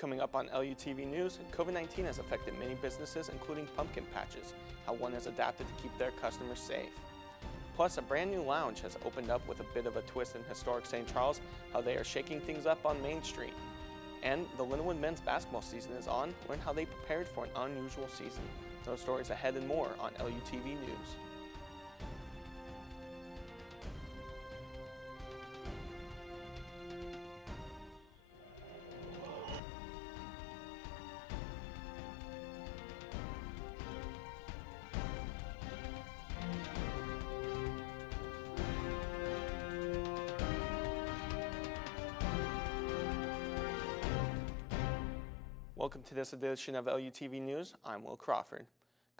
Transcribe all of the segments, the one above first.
Coming up on LUTV News, COVID-19 has affected many businesses, including pumpkin patches, how one has adapted to keep their customers safe. Plus, a brand new lounge has opened up with a bit of a twist in historic St. Charles, how they are shaking things up on Main Street. And the Lindenwood men's basketball season is on, learn how they prepared for an unusual season. Those stories ahead and more on LUTV News. Welcome to this edition of LUTV News. I'm Will Crawford.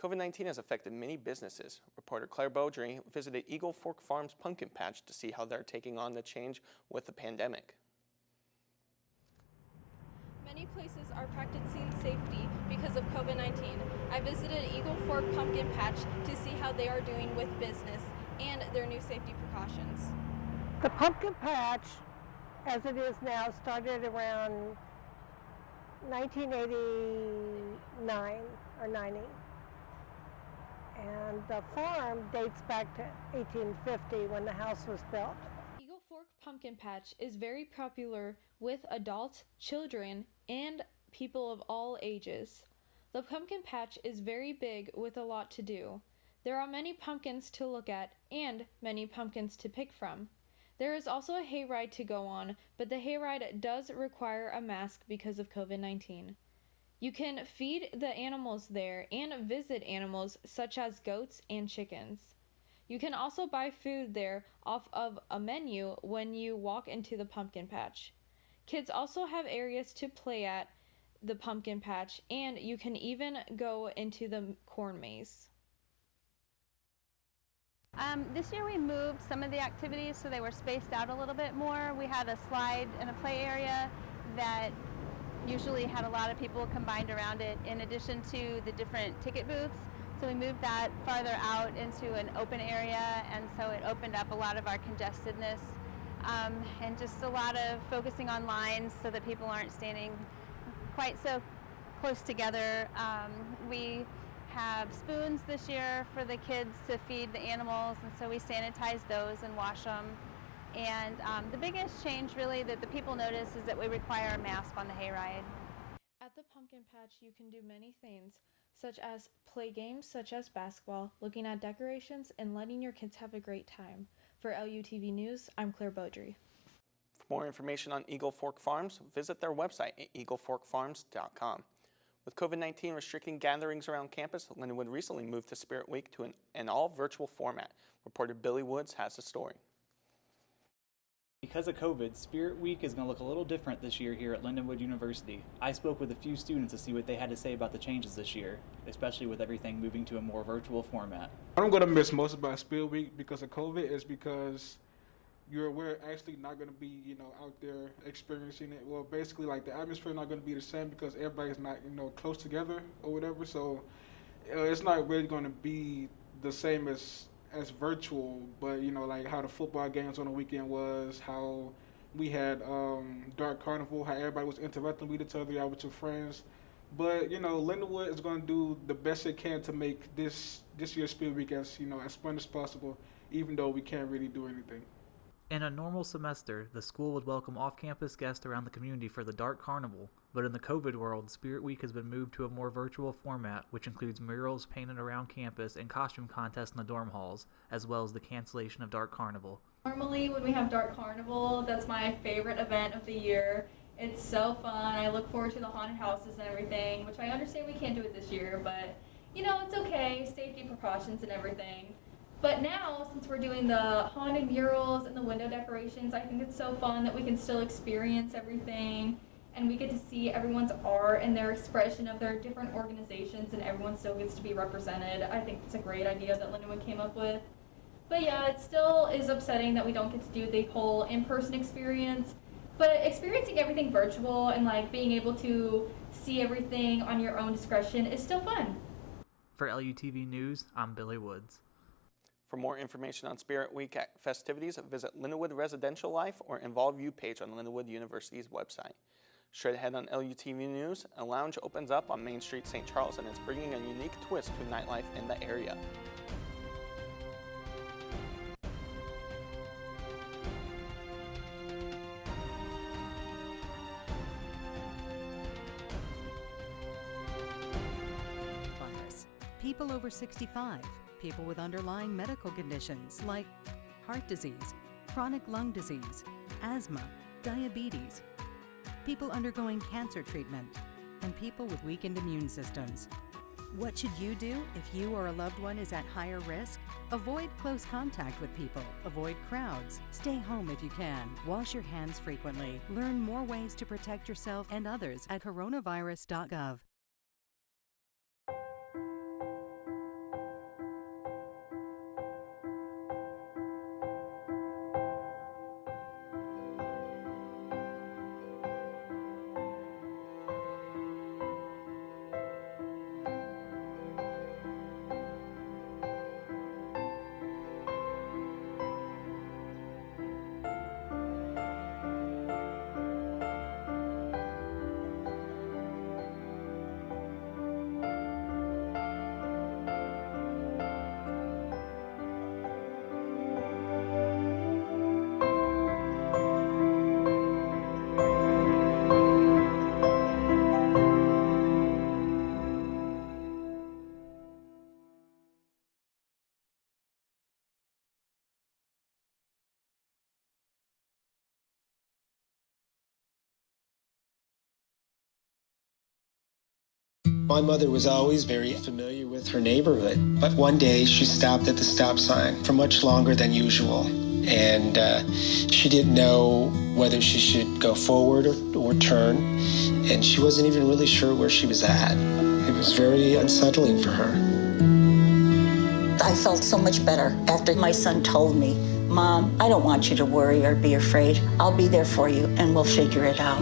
COVID-19 has affected many businesses. Reporter Claire Beaudry visited Eagle Fork Farms Pumpkin Patch to see how they're taking on the change with the pandemic. Many places are practicing safety because of COVID-19. I visited Eagle Fork Pumpkin Patch to see how they are doing with business and their new safety precautions. The pumpkin patch, as it is now, started around 1989 or 90. And the farm dates back to 1850 when the house was built. Eagle Fork Pumpkin Patch is very popular with adults, children, and people of all ages. The pumpkin patch is very big with a lot to do. There are many pumpkins to look at and many pumpkins to pick from. There is also a hayride to go on, but the hayride does require a mask because of COVID-19. You can feed the animals there and visit animals such as goats and chickens. You can also buy food there off of a menu when you walk into the pumpkin patch. Kids also have areas to play at the pumpkin patch, and you can even go into the corn maze. This year we moved some of the activities so they were spaced out a little bit more. We had a slide and a play area that usually had a lot of people combined around it in addition to the different ticket booths. So we moved that farther out into an open area, and so it opened up a lot of our congested-ness and just a lot of focusing on lines so that people aren't standing quite so close together. We have spoons this year for the kids to feed the animals, and so we sanitize those and wash them. And the biggest change really that the people notice is that we require a mask on the hayride. At the pumpkin patch you can do many things, such as play games such as basketball, looking at decorations, and letting your kids have a great time. For LUTV News, I'm Claire Beaudry. For more information on Eagle Fork Farms, visit their website at eagleforkfarms.com. With COVID-19 restricting gatherings around campus, Lindenwood recently moved to Spirit Week to an all-virtual format. Reporter Billy Woods has the story. Because of COVID, Spirit Week is going to look a little different this year here at Lindenwood University. I spoke with a few students to see what they had to say about the changes this year, especially with everything moving to a more virtual format. What I'm going to miss most about Spirit Week because of COVID is because we're actually not going to be, out there experiencing it. Well, basically, like, the atmosphere is not going to be the same because everybody's not, close together or whatever. So it's not really going to be the same as virtual, but, like how the football games on the weekend was, how we had Dark Carnival, how everybody was interacting with each other, out with your friends. But, Lindenwood is going to do the best it can to make this year's Spirit Week as, as fun as possible, even though we can't really do anything. In a normal semester, the school would welcome off-campus guests around the community for the Dark Carnival, but in the COVID world, Spirit Week has been moved to a more virtual format, which includes murals painted around campus and costume contests in the dorm halls, as well as the cancellation of Dark Carnival. Normally when we have Dark Carnival, that's my favorite event of the year. It's so fun. I look forward to the haunted houses and everything, which I understand we can't do it this year, but it's okay, safety precautions and everything. But now, since we're doing the haunted murals and the window decorations, I think it's so fun that we can still experience everything, and we get to see everyone's art and their expression of their different organizations, and everyone still gets to be represented. I think it's a great idea that Lindenwood came up with. But yeah, it still is upsetting that we don't get to do the whole in-person experience, but experiencing everything virtual and being able to see everything on your own discretion is still fun. For LUTV News, I'm Billy Woods. For more information on Spirit Week festivities, visit Lindenwood Residential Life or Involve You page on Lindenwood University's website. Straight ahead on LUTV News, a lounge opens up on Main Street, St. Charles, and it's bringing a unique twist to nightlife in the area. People over 65, people with underlying medical conditions like heart disease, chronic lung disease, asthma, diabetes, people undergoing cancer treatment, and people with weakened immune systems. What should you do if you or a loved one is at higher risk? Avoid close contact with people. Avoid crowds. Stay home if you can. Wash your hands frequently. Learn more ways to protect yourself and others at coronavirus.gov. My mother was always very familiar with her neighborhood, but one day she stopped at the stop sign for much longer than usual, and she didn't know whether she should go forward or turn, and she wasn't even really sure where she was at. It was very unsettling for her. I felt so much better after my son told me, "Mom, I don't want you to worry or be afraid. I'll be there for you, and we'll figure it out."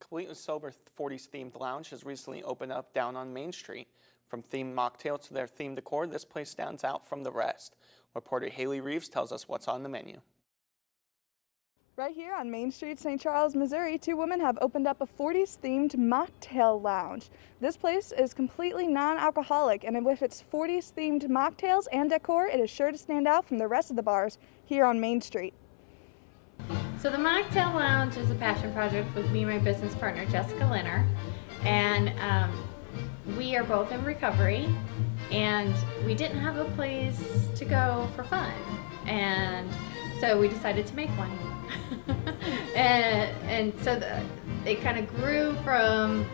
Completely Sober 40s themed lounge has recently opened up down on Main Street. From themed mocktails to their themed decor, this place stands out from the rest. Reporter Haley Reeves tells us what's on the menu. Right here on Main Street, St. Charles, Missouri, two women have opened up a 40s themed mocktail lounge. This place is completely non-alcoholic, and with its 40s themed mocktails and decor, it is sure to stand out from the rest of the bars here on Main Street. So the Mocktail Lounge is a passion project with me and my business partner Jessica Linner, and we are both in recovery, and we didn't have a place to go for fun, and so we decided to make one. and so it kind of grew from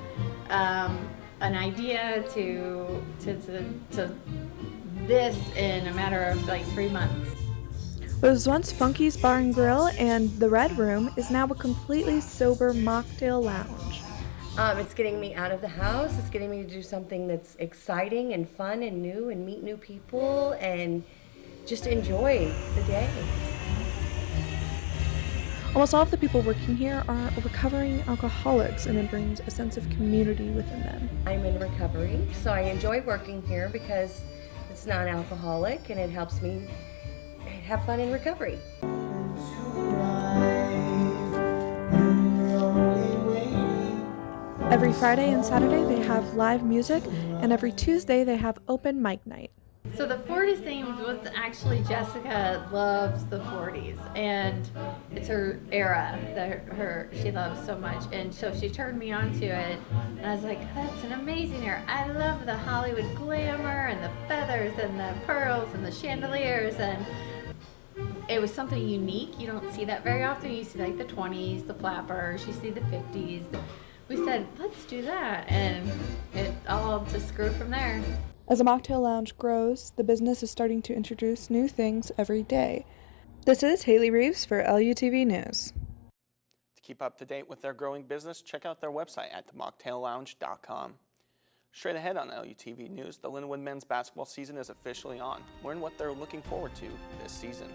an idea to this in a matter of like 3 months. What was once Funky's Bar and Grill and the Red Room is now a completely sober mocktail lounge. It's getting me out of the house. It's getting me to do something that's exciting and fun and new and meet new people and just enjoy the day. Almost all of the people working here are recovering alcoholics, and it brings a sense of community within them. I'm in recovery, so I enjoy working here because it's non-alcoholic and it helps me have fun in recovery. Every Friday and Saturday they have live music, and every Tuesday they have open mic night. So the 40s theme was actually Jessica loves the 40s, and it's her era that she loves so much, and so she turned me on to it, and I was like, that's an amazing era. I love the Hollywood glamour and the feathers and the pearls and the chandeliers, and it was something unique. You don't see that very often. You see like the 20s, the flappers, you see the 50s. We said, let's do that, and it all just grew from there. As the mocktail lounge grows, the business is starting to introduce new things every day. This is Haley Reeves for LUTV News. To keep up to date with their growing business, check out their website at themocktaillounge.com. Straight ahead on LUTV News, the Lindenwood men's basketball season is officially on. Learn what they're looking forward to this season.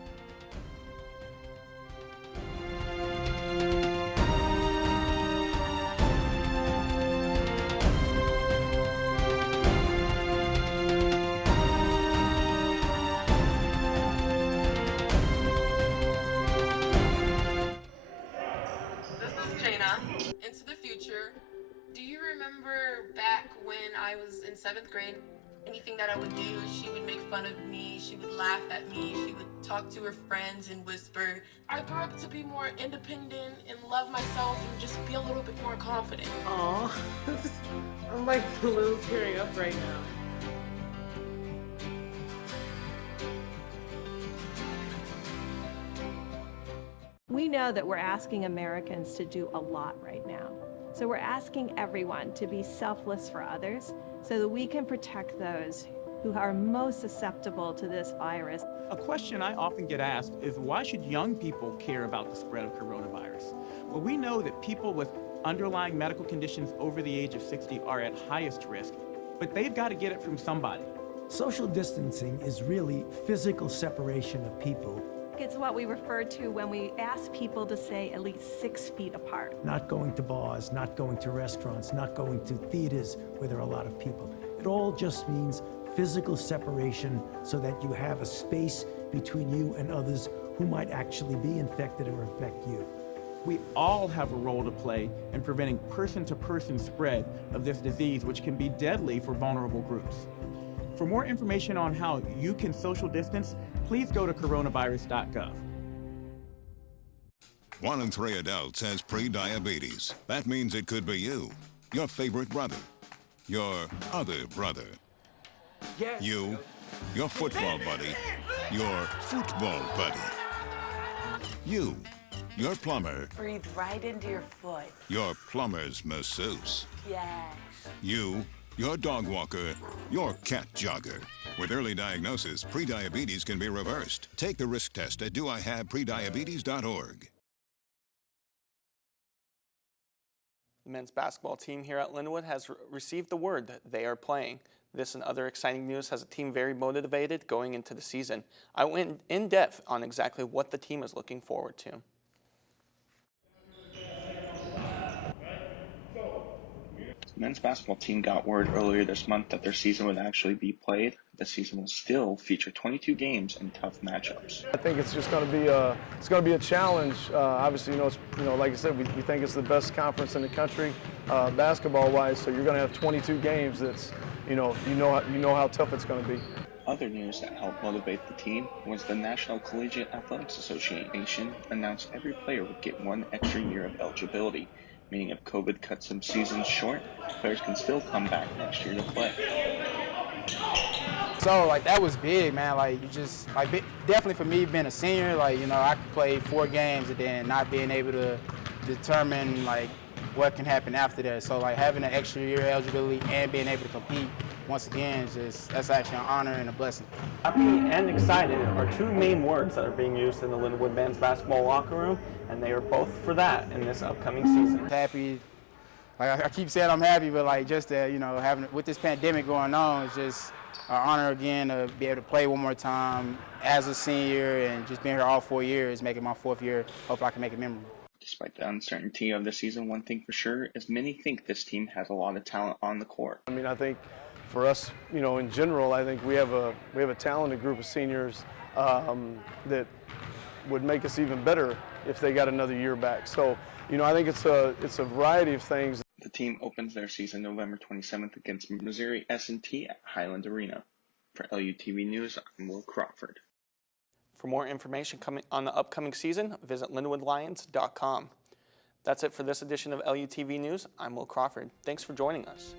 remember back when I was in 7th grade, anything that I would do, she would make fun of me, she would laugh at me, she would talk to her friends and whisper. I grew up to be more independent and love myself and just be a little bit more confident. Aw, I'm like a little tearing up right now. We know that we're asking Americans to do a lot right now. So we're asking everyone to be selfless for others so that we can protect those who are most susceptible to this virus. A question I often get asked is why should young people care about the spread of coronavirus? Well, we know that people with underlying medical conditions over the age of 60 are at highest risk, but they've got to get it from somebody. Social distancing is really physical separation of people. It's what we refer to when we ask people to stay at least 6 feet apart. Not going to bars, not going to restaurants, not going to theaters where there are a lot of people. It all just means physical separation so that you have a space between you and others who might actually be infected or infect you. We all have a role to play in preventing person-to-person spread of this disease, which can be deadly for vulnerable groups. For more information on how you can social distance, please go to coronavirus.gov. 1 in 3 adults has pre-diabetes. That means it could be you, your favorite brother, your other brother, you, your football buddy, your football buddy, you, your plumber, Breathe right into your foot. your plumber's masseuse, Yes. you, your dog walker, your cat jogger. With early diagnosis, prediabetes can be reversed. Take the risk test at doihaveprediabetes.org. The men's basketball team here at Lindenwood has received the word that they are playing. This and other exciting news has a team very motivated going into the season. I went in depth on exactly what the team is looking forward to. The men's basketball team got word earlier this month that their season would actually be played. The season will still feature 22 games and tough matchups. I think it's just going to be a challenge. Obviously, like I said, we think it's the best conference in the country, basketball-wise. So you're going to have 22 games. That's you know how tough it's going to be. Other news that helped motivate the team was the National Collegiate Athletics Association announced every player would get 1 extra year of eligibility, meaning if COVID cuts some seasons short, players can still come back next year to play. So, that was big, man. Definitely for me, being a senior, I could play 4 games and then not being able to determine, what can happen after that. So, having an extra year eligibility and being able to compete, once again, that's actually an honor and a blessing. Happy and excited are 2 main words that are being used in the Lindenwood men's basketball locker room, and they are both for that in this upcoming season. Happy. I keep saying I'm happy, but just that, having with this pandemic going on, it's just an honor again to be able to play one more time as a senior and just being here all 4 years, making my 4th year. Hopefully I can make it memorable. Despite the uncertainty of the season, one thing for sure is many think this team has a lot of talent on the court. I think for us, in general, I think we have a talented group of seniors that would make us even better if they got another year back. So, I think it's a variety of things. The team opens their season November 27th against Missouri S&T at Highland Arena. For LUTV News, I'm Will Crawford. For more information on the upcoming season, visit lindenwoodlions.com. That's it for this edition of LUTV News. I'm Will Crawford. Thanks for joining us.